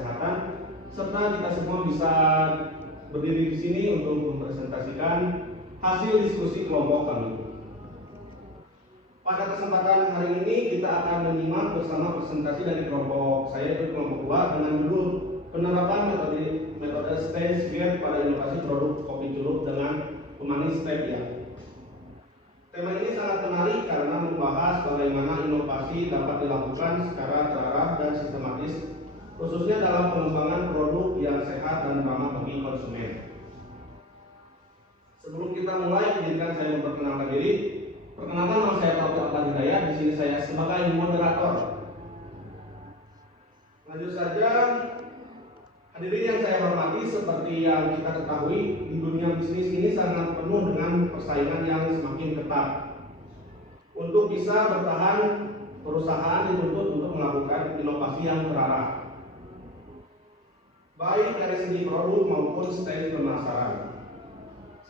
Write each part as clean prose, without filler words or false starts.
kesehatan, serta kita semua bisa berdiri di sini untuk mempresentasikan hasil diskusi kelompok kami. Pada kesempatan hari ini kita akan menyimak bersama presentasi dari kelompok saya, yaitu kelompok 2, dengan judul penerapan metode stage gate pada inovasi produk kopi celup dengan pemanis stevia. Tema ini sangat menarik karena membahas bagaimana inovasi dapat dilakukan secara terarah dan sistematis, khususnya dalam pengembangan produk yang sehat dan ramah bagi konsumen. Sebelum kita mulai, izinkan saya memperkenalkan diri. Perkenalkan, nama saya Taufik Abdul Hidayat. Di sini saya sebagai moderator. Lanjut saja, hadirin yang saya hormati, seperti yang kita ketahui, di dunia bisnis ini sangat penuh dengan persaingan yang semakin ketat. Untuk bisa bertahan, perusahaan dituntut untuk melakukan inovasi yang terarah, baik dari segi produk maupun stage pemasaran.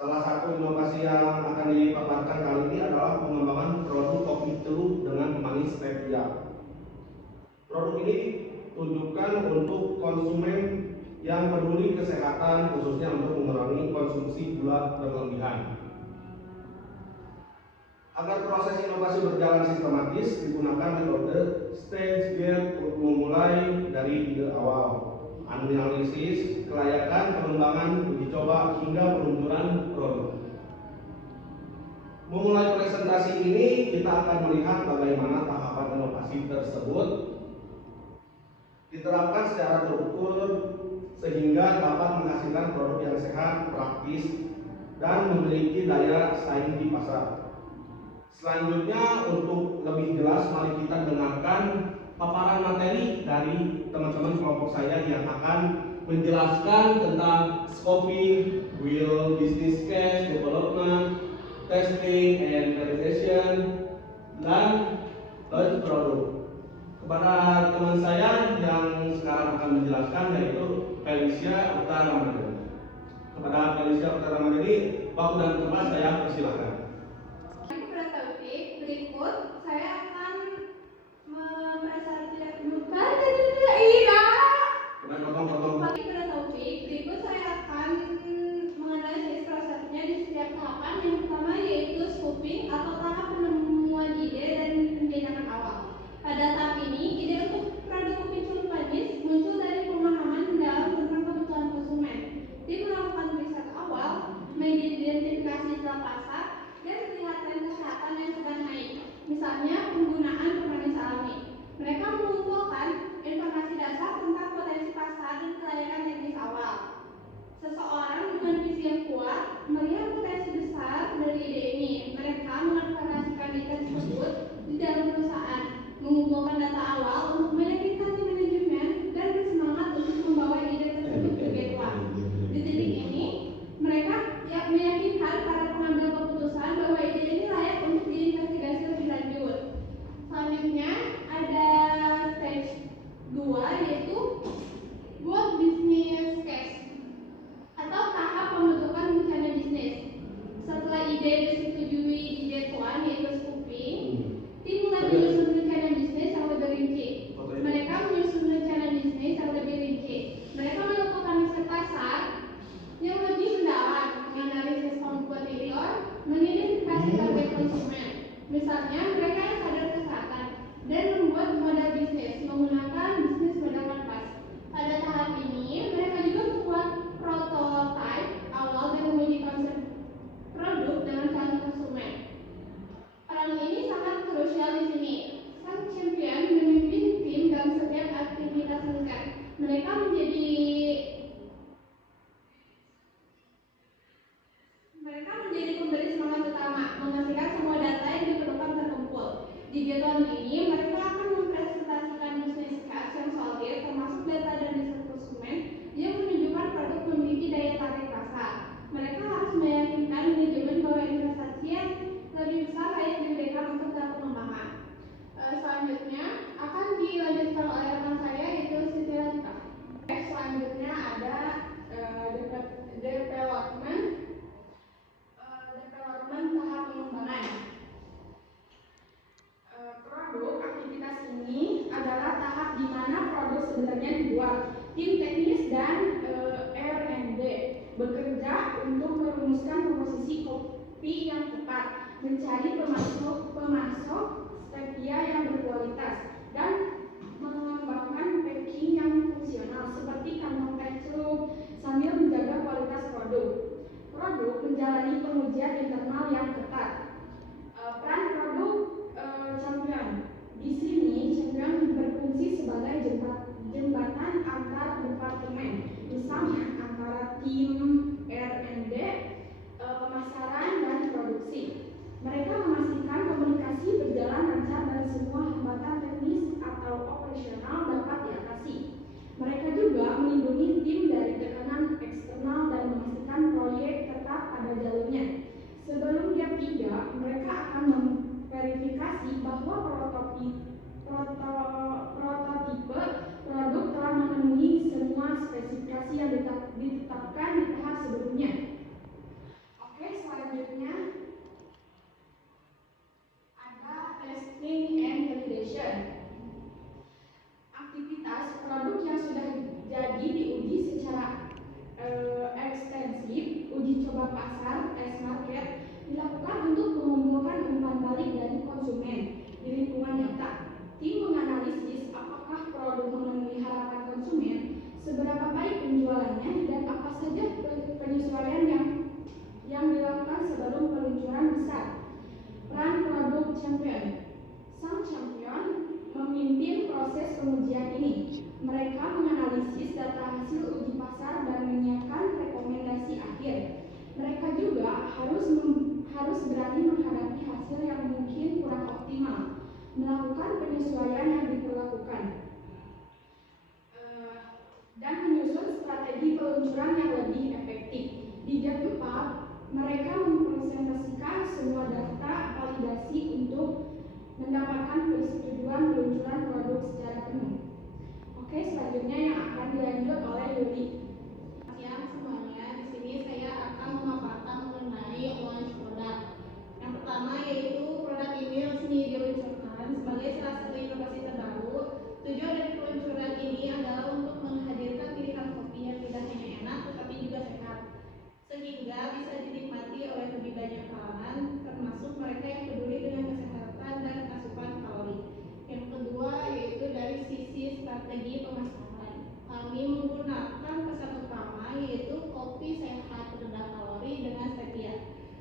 Salah satu inovasi yang akan dipaparkan kali ini adalah pengembangan produk kopi celup dengan pemanis stevia. Produk ini ditujukan untuk konsumen yang peduli kesehatan, khususnya untuk mengurangi konsumsi gula berlebihan. Agar proses inovasi berjalan sistematis, digunakan metode stage gate untuk memulai dari ide awal, analisis, kelayakan, pengembangan, uji coba, hingga peluncuran produk. Memulai presentasi ini, kita akan melihat bagaimana tahapan inovasi tersebut diterapkan secara terukur sehingga dapat menghasilkan produk yang sehat, praktis, dan memiliki daya saing di pasar. Selanjutnya, untuk lebih jelas, mari kita dengarkan paparan materi dari teman-teman kelompok saya yang akan menjelaskan tentang scoping, will, business case, development, testing, and validation, dan launch produk. Kepada teman saya yang sekarang akan menjelaskan, yaitu Felicia Utara Ramadhani. Kepada Felicia Utara Ramadhani, waktu dan tempat saya persilahkan. Berikut saya akan menganalisis prosesnya di setiap tahapan. Yang pertama yaitu scoping atau tahap penemuan ide dan penjajakan awal. Pada tahap ini, ide untuk produk kopi celup manis muncul dari pemahaman mendalam tentang kebutuhan konsumen. Tim melakukan riset awal, mengidentifikasi celah pasar, dan melihat tren kesehatan yang sedang naik, misalnya penggunaan pemanis alami. Mereka mengumpulkan informasi dasar tentang potensi pasar dan kelayakan teknis awal. Seseorang dengan visi yang kuat melihat potensi besar dari ide ini. Mereka mengadvokasikan ide tersebut di dalam perusahaan, mengumpulkan data awal untuk meyakinkan tim manajemen, dan bersemangat untuk membawa ide tersebut ke gate 1. Di titik ini, mereka meyakinkan para pengambil keputusan bahwa ide ini layak untuk diinvestigasi lebih lanjut. Selanjutnya ada stage 2, yaitu buat business case atau tahap pembentukan rencana bisnis. Setelah ide disetujui di gate 1, yaitu scoping, tim mulai menyusun rencana bisnis yang lebih rinci. Mereka menyusun rencana bisnis yang lebih rinci. Mereka melakukan riset pasar yang lebih mendalam, menganalisis kompetitor, mengidentifikasi target konsumen. Misalnya, mereka yang sadar kesehatan dan membuat model bisnis menggunakan bisnis model kanvas. Pada tahap ini, mereka juga membuat prototipe awal dan menguji konsep produk dengan calon konsumen. Peran ini sangat krusial di sini. Sang champion memimpin tim dalam setiap aktivitas riset. Mereka menjadi pemberi semangat utama, memastikan semua data yang diperlukan terkumpul. Di gate ini, mereka akan mempresentasikan bisnis case yang solid, termasuk data dan riset konsumen yang menunjukkan produk memiliki daya tarik pasar. Mereka harus meyakinkan manajemen bahwa investasi yang lebih besar layak diberikan untuk tahap pengembangan. Selanjutnya akan dilanjutkan oleh rekan saya, yaitu Siti Latifah. tim teknis dan R&D bekerja untuk merumuskan komposisi kopi yang tepat, mencari pemasok stevia yang berkualitas, dan mengembangkan packing yang fungsional seperti kantong teh celup sambil menjaga kualitas produk. Produk menjalani pengujian internal yang ketat. Peran produk champion. Di sini champion berfungsi sebagai jembatan antar departemen, misalnya antara tim R&D, pemasaran, dan produksi. Mereka memastikan komunikasi berjalan lancar dan semua hambatan teknis atau operasional dapat diatasi. Mereka juga melindungi tim dari tekanan eksternal dan memastikan proyek tetap pada jalurnya. Sebelum dia pindah, mereka akan memverifikasi bahwa prototipe produk telah memenuhi semua spesifikasi yang ditetapkan di tahap sebelumnya. Oke, selanjutnya ada testing and validation. Aktivitas produk yang sudah jadi diuji secara ekstensif, uji coba pasar, test market, dilakukan untuk mengumpulkan umpan balik dari konsumen di lingkungan nyata. Tim menganalisis apakah produk memenuhi harapan konsumen, seberapa baik penjualannya, dan apa saja penyesuaian yang dilakukan sebelum peluncuran besar. Peran produk champion. Sang champion memimpin proses pengujian ini. Mereka menganalisis data hasil uji pasar dan menyiapkan rekomendasi akhir. Mereka juga harus berani menghadapi hasil yang mungkin kurang optimal, melakukan penyesuaian yang diperlakukan, dan menyusun strategi peluncuran yang lebih efektif. Di step 4, mereka mempresentasikan semua data validasi untuk mendapatkan persetujuan peluncuran produk secara penuh. Oke, selanjutnya yang akan dilanjut oleh Yuli. Siang semuanya, di sini saya akan memaparkan mengenai launch produk. Yang pertama yaitu produk ini resmi diluncurkan sebagai salah satu inovasi terbaru. Tujuan dari peluncuran ini adalah untuk menghadirkan pilihan kopi yang tidak hanya enak tetapi juga sehat, sehingga bisa dinikmati oleh lebih banyak kalangan, termasuk mereka yang peduli dengan kesehatan dan asupan kalori. Yang kedua yaitu dari sisi strategi pemasaran. Kami menggunakan pesan utama yaitu kopi sehat rendah kalori dengan stevia.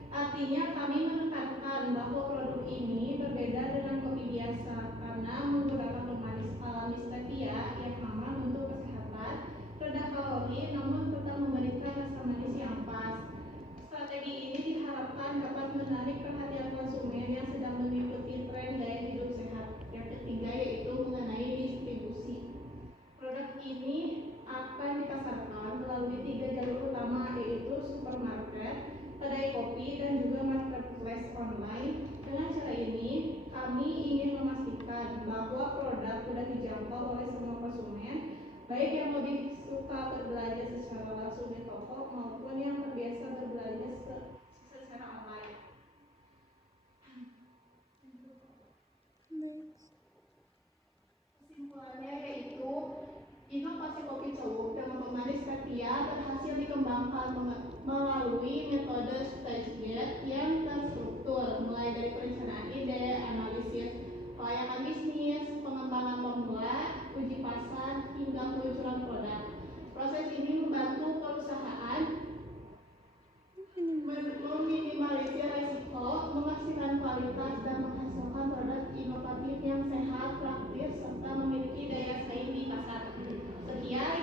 Artinya kami menekankan bahwa produk ini berbeda dengan kopi biasa karena menggunakan pemanis alami stevia yang aman untuk kesehatan, rendah kalori, namun tetap memberikan rasa manis yang pas. Strategi ini diharapkan dapat menarik perhatian konsumen yang sedang mengikuti tren gaya hidup sehat. Yang ketiga yaitu mengenai distribusi. Produk ini akan dipasarkan melalui 3 jalur utama yaitu supermarket, kedai kopi, dan juga marketplace online. Dengan cara ini, kami ingin memastikan bahwa produk sudah dijangkau oleh semua konsumen, baik yang lebih suka berbelanja secara langsung di toko maupun yang terbiasa berbelanja secara online. Kesimpulannya yaitu inovasi kopi celup dengan pemanis stevia berhasil dikembangkan melalui metode stage gate yang terstruktur, mulai dari perencanaan ide, analisis kelayakan bisnis, pengembangan formula, uji pasar, hingga peluncuran produk. Proses ini membantu perusahaan meminimalisir risiko, memastikan kualitas, dan menghasilkan produk inovatif yang sehat, praktis, serta memiliki daya saing di pasar. Sekian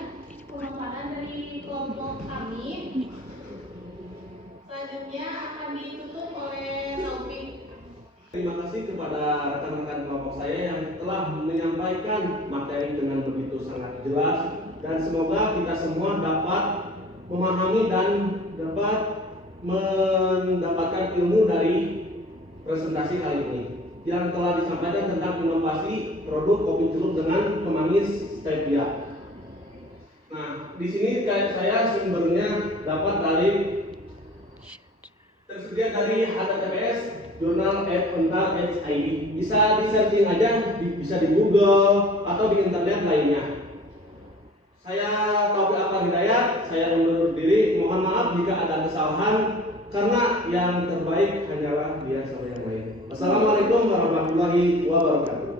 pemaparan dari kelompok kami. Selanjutnya akan ditutup oleh Taufik. Terima kasih kepada rekan-rekan kelompok saya yang telah menyampaikan materi dengan begitu sangat jelas, dan semoga kita semua dapat memahami dan dapat mendapatkan ilmu dari presentasi kali ini yang telah disampaikan tentang inovasi produk kopi celup dengan pemanis stevia. Nah, di sini saya sumbernya dapat dari tersedia dari HTTPS journal@untar.id. Bisa di searching aja, bisa di Google atau di internet lainnya. Saya Taufik Akbar Hidayat, saya undur diri. Mohon maaf jika ada kesalahan, karena yang terbaik hanyalah dia sama yang baik. Assalamualaikum warahmatullahi wabarakatuh.